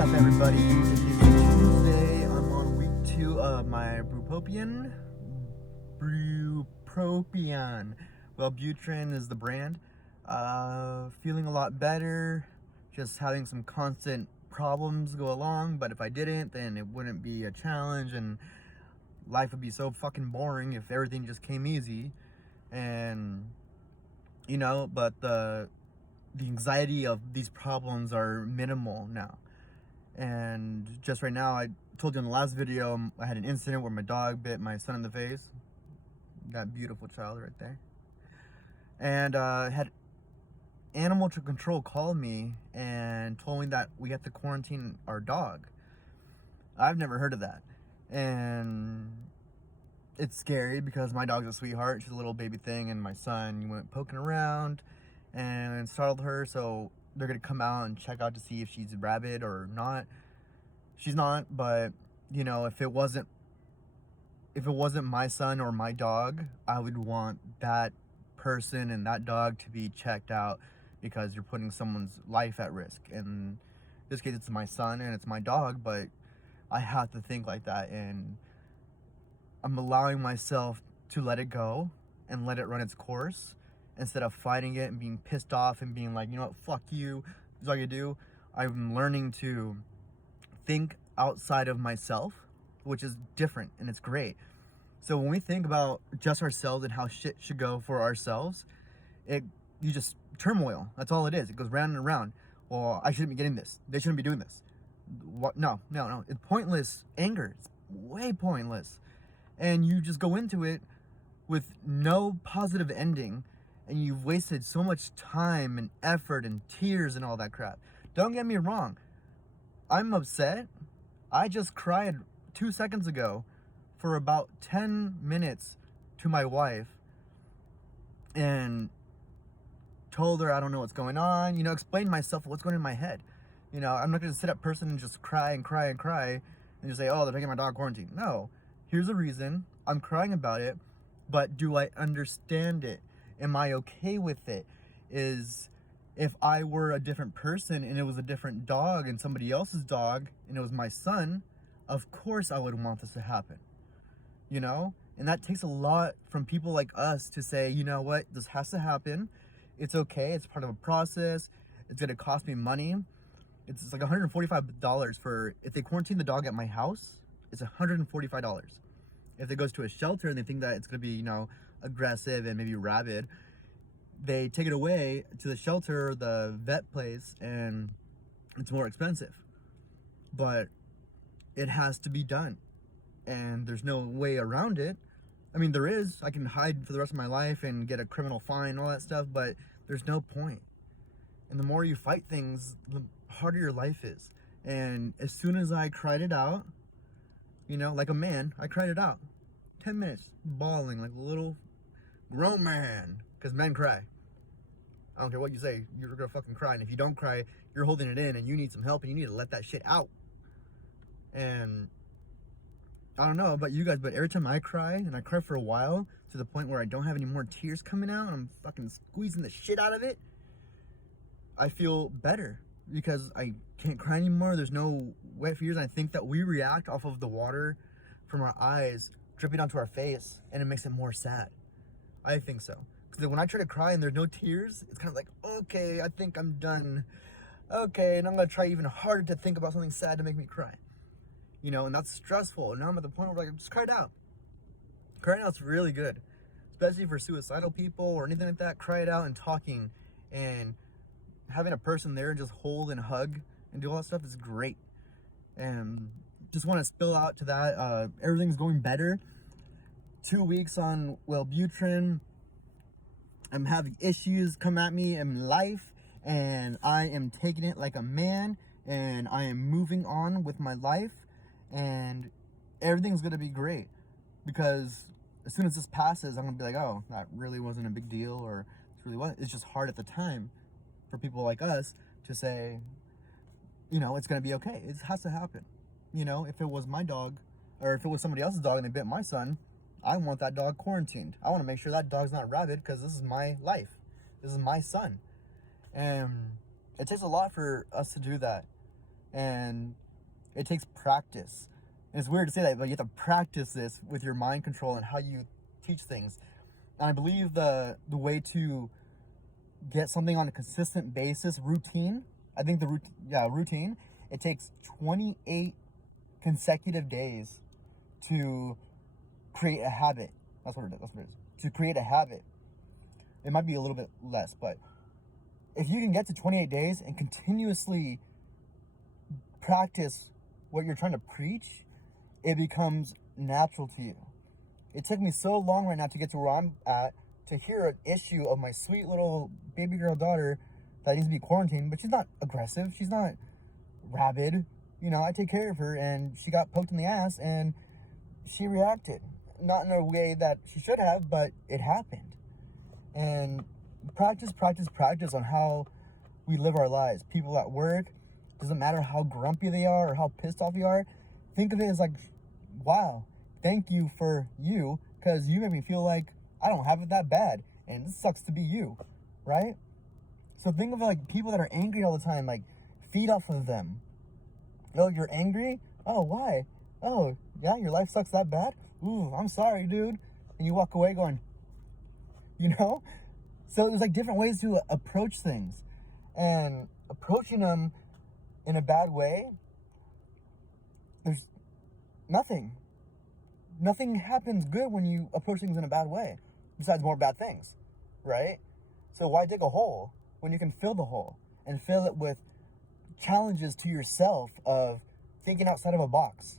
up, everybody? It is Tuesday. I'm on week 2 of my Bupropion. Wellbutrin is the brand. Feeling a lot better. Just having some constant problems go along, but if I didn't, then it wouldn't be a challenge, and life would be so fucking boring if everything just came easy. And but the anxiety of these problems are minimal now. And just right now, I told you in the last video, I had an incident where my dog bit my son in the face. That beautiful child right there. And had animal control call me and told me that we have to quarantine our dog. I've never heard of that. And it's scary because my dog's a sweetheart. She's a little baby thing, and my son went poking around and startled her, so they're gonna come out and check out to see if she's rabid or not. She's not, but if it wasn't my son or my dog, I would want that person and that dog to be checked out, because you're putting someone's life at risk. In this case, it's my son and it's my dog, but I have to think like that, and I'm allowing myself to let it go and let it run its course, instead of fighting it and being pissed off and being like, you know what, fuck you, this is all you do. I'm learning to think outside of myself, which is different, and it's great. So when we think about just ourselves and how shit should go for ourselves, you just turmoil. That's all it is. It goes round and round. Well, I shouldn't be getting this. They shouldn't be doing this. What? No. It's pointless anger. It's way pointless. And you just go into it with no positive ending, and you've wasted so much time and effort and tears and all that crap. Don't get me wrong. I'm upset. I just cried 2 seconds ago for about 10 minutes to my wife and told her I don't know what's going on, explained myself what's going on in my head. I'm not going to sit up person and just cry and just say, oh, they're taking my dog quarantine. No, here's the reason. I'm crying about it, but do I understand it? Am I okay with it? If I were a different person and it was a different dog and somebody else's dog and it was my son, of course I would want this to happen. And that takes a lot from people like us to say, you know what, this has to happen. It's okay. It's part of a process. It's going to cost me money. It's like $145 for, if they quarantine the dog at my house, it's $145. If it goes to a shelter and they think that it's going to be, aggressive and maybe rabid, they take it away to the shelter or the vet place, and it's more expensive. But it has to be done, and there's no way around it. I mean, there is. I can hide for the rest of my life and get a criminal fine, all that stuff, but there's no point. And the more you fight things, the harder your life is. And as soon as I cried it out, like a man, I cried it out. 10 minutes, bawling like a little grown man, because men cry. I don't care what you say, you're gonna fucking cry. And if you don't cry, you're holding it in and you need some help and you need to let that shit out. And I don't know about you guys, but every time I cry, and I cry for a while, to the point where I don't have any more tears coming out, I'm fucking squeezing the shit out of it, I feel better, because I can't cry anymore. There's no wet fears. And I think that we react off of the water from our eyes dripping onto our face, and it makes it more sad. I think so. Because when I try to cry and there's no tears, it's kind of like, okay, I think I'm done. Okay, and I'm going to try even harder to think about something sad to make me cry. And that's stressful. And now I'm at the point where I just cry it out. Crying out's really good. Especially for suicidal people or anything like that. Cry it out, and talking and having a person there and just hold and hug and do all that stuff is great. And just want to spill out to that. Everything's going better. 2 weeks on Wellbutrin. I'm having issues come at me in life, and I am taking it like a man, and I am moving on with my life, and everything's gonna be great, because as soon as this passes, I'm gonna be like, oh, that really wasn't a big deal, or it's just hard at the time for people like us to say, it's gonna be okay. It has to happen. If it was my dog, or if it was somebody else's dog and they bit my son, I want that dog quarantined. I want to make sure that dog's not rabid, because this is my life. This is my son. And it takes a lot for us to do that. And it takes practice. And it's weird to say that, but you have to practice this with your mind control and how you teach things. And I believe the way to get something on a consistent basis, routine, I think routine, it takes 28 consecutive days to create a habit. That's what it is. To create a habit. It might be a little bit less, but if you can get to 28 days and continuously practice what you're trying to preach, it becomes natural to you. It took me so long right now to get to where I'm at, to hear an issue of my sweet little baby girl daughter that needs to be quarantined, but she's not aggressive. She's not rabid. You know, I take care of her, and she got poked in the ass, and she reacted. Not in a way that she should have, but it happened. And practice on how we live our lives. People at work, doesn't matter how grumpy they are or how pissed off you are, think of it as like, wow, thank you for you, because you made me feel like I don't have it that bad, and it sucks to be you, right? So think of like people that are angry all the time, like feed off of them. Oh, you're angry? Oh, why? Oh, yeah, your life sucks that bad? Ooh, I'm sorry, dude. And you walk away going, you know? So there's like different ways to approach things, and approaching them in a bad way, there's nothing happens good when you approach things in a bad way, besides more bad things, right? So why dig a hole when you can fill the hole and fill it with challenges to yourself of thinking outside of a box?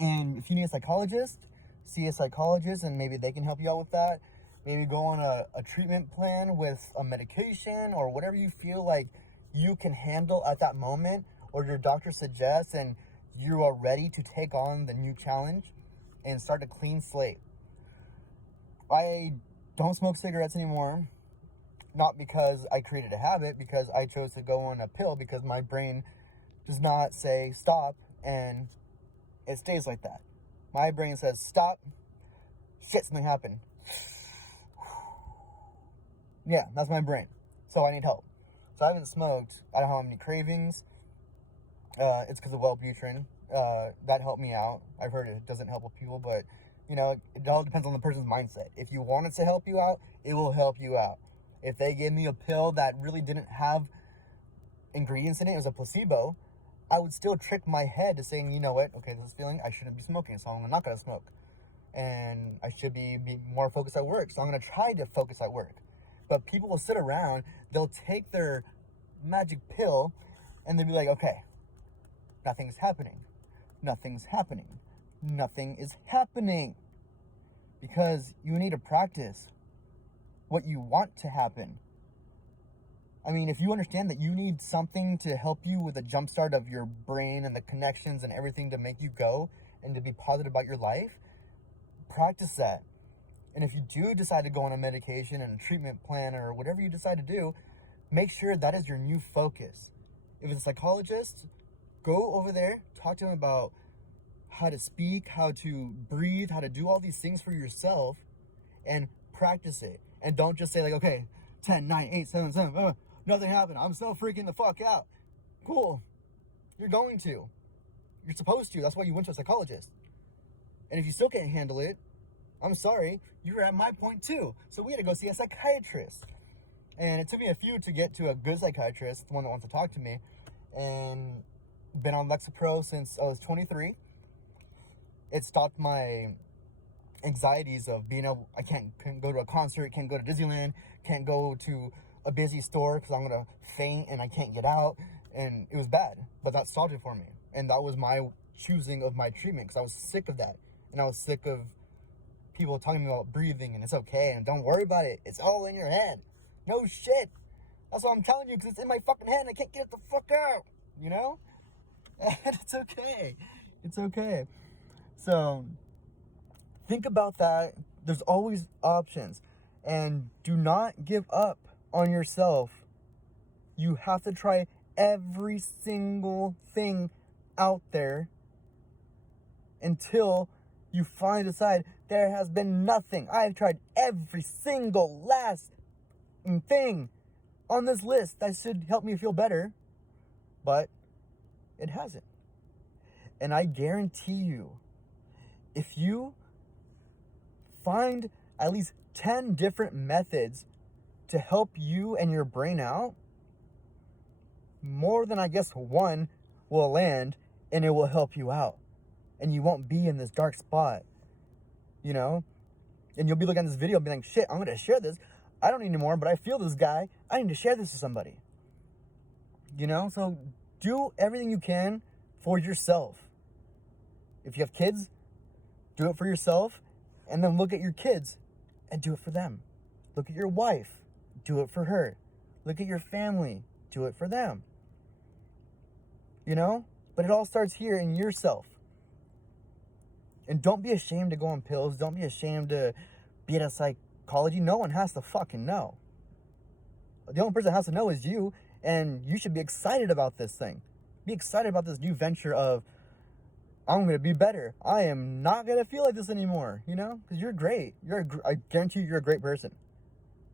And if you need a psychologist, see a psychologist, and maybe they can help you out with that. Maybe go on a treatment plan with a medication or whatever you feel like you can handle at that moment, or your doctor suggests, and you are ready to take on the new challenge and start a clean slate. I don't smoke cigarettes anymore, not because I created a habit, because I chose to go on a pill, because my brain does not say stop and it stays like that. My brain says stop, shit, something happened. Yeah, that's my brain. So I need help. So I haven't smoked. I don't have any cravings. It's because of Wellbutrin. That helped me out. I've heard it doesn't help with people, but you know, it all depends on the person's mindset. If you want it to help you out, it will help you out. If they gave me a pill that really didn't have ingredients in it, it was a placebo, I would still trick my head to saying, you know what, okay, this is feeling, I shouldn't be smoking, so I'm not going to smoke. And I should be more focused at work, so I'm going to try to focus at work. But people will sit around, they'll take their magic pill, and they'll be like, okay, nothing's happening. Nothing is happening. Because you need to practice what you want to happen. I mean, if you understand that you need something to help you with a jumpstart of your brain and the connections and everything to make you go and to be positive about your life, practice that. And if you do decide to go on a medication and a treatment plan or whatever you decide to do, make sure that is your new focus. If it's a psychologist, go over there, talk to them about how to speak, how to breathe, how to do all these things for yourself, and practice it. And don't just say like, okay, 10, 9, 8, 7, 7, nothing happened. I'm so freaking the fuck out. Cool. You're going to. You're supposed to. That's why you went to a psychologist. And if you still can't handle it, I'm sorry, you're at my point too. So we had to go see a psychiatrist. And it took me a few to get to a good psychiatrist, the one that wants to talk to me. And been on Lexapro since I was 23. It stopped my anxieties of being able, I can't go to a concert, can't go to Disneyland, can't go to a busy store because I'm going to faint and I can't get out. And it was bad, but that stopped it for me. And that was my choosing of my treatment, because I was sick of that. And I was sick of people talking to me about breathing and it's okay and don't worry about it. It's all in your head. No shit. That's what I'm telling you, because it's in my fucking head and I can't get it the fuck out. You know? And it's okay. It's okay. So think about that. There's always options. And do not give up on yourself. You have to try every single thing out there until you finally decide there has been nothing. I've tried every single last thing on this list that should help me feel better, but It hasn't. And I guarantee you, if you find at least 10 different methods to help you and your brain out, more than I guess one will land and it will help you out. And you won't be in this dark spot, you know? And you'll be looking at this video and be like, shit, I'm going to share this. I don't need any more, but I feel this guy. I need to share this to somebody. You know? So do everything you can for yourself. If you have kids, do it for yourself. And then look at your kids and do it for them. Look at your wife. Do it for her. Look at your family. Do it for them. You know? But it all starts here in yourself. And don't be ashamed to go on pills. Don't be ashamed to be at a psychology. No one has to fucking know. The only person that has to know is you. And you should be excited about this thing. Be excited about this new venture of, I'm going to be better. I am not going to feel like this anymore, you know? Because you're great. I guarantee you're a great person.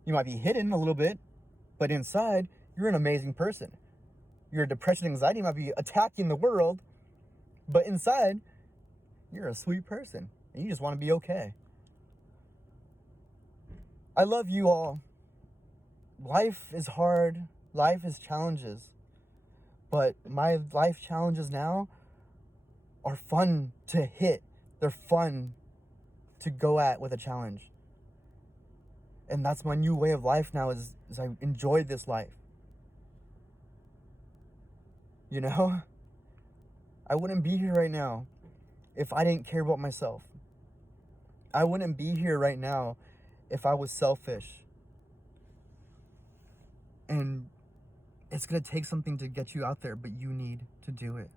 You might be hidden a little bit, but inside, you're an amazing person. Your depression, anxiety might be attacking the world, but inside, you're a sweet person. And you just want to be okay. I love you all. Life is hard. Life is challenges. But my life challenges now are fun to hit. They're fun to go at with a challenge. And that's my new way of life now is I enjoy this life. You know? I wouldn't be here right now if I didn't care about myself. I wouldn't be here right now if I was selfish. And it's going to take something to get you out there, but you need to do it.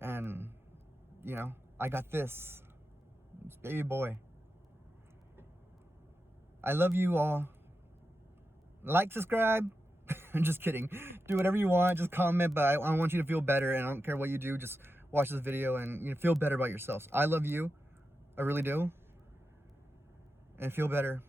And, you know, I got this. It's baby boy. I love you all. Like, subscribe. I'm just kidding. Do whatever you want. Just comment, but I want you to feel better, and I don't care what you do. Just watch this video and feel better about yourselves. I love you. I really do. And feel better.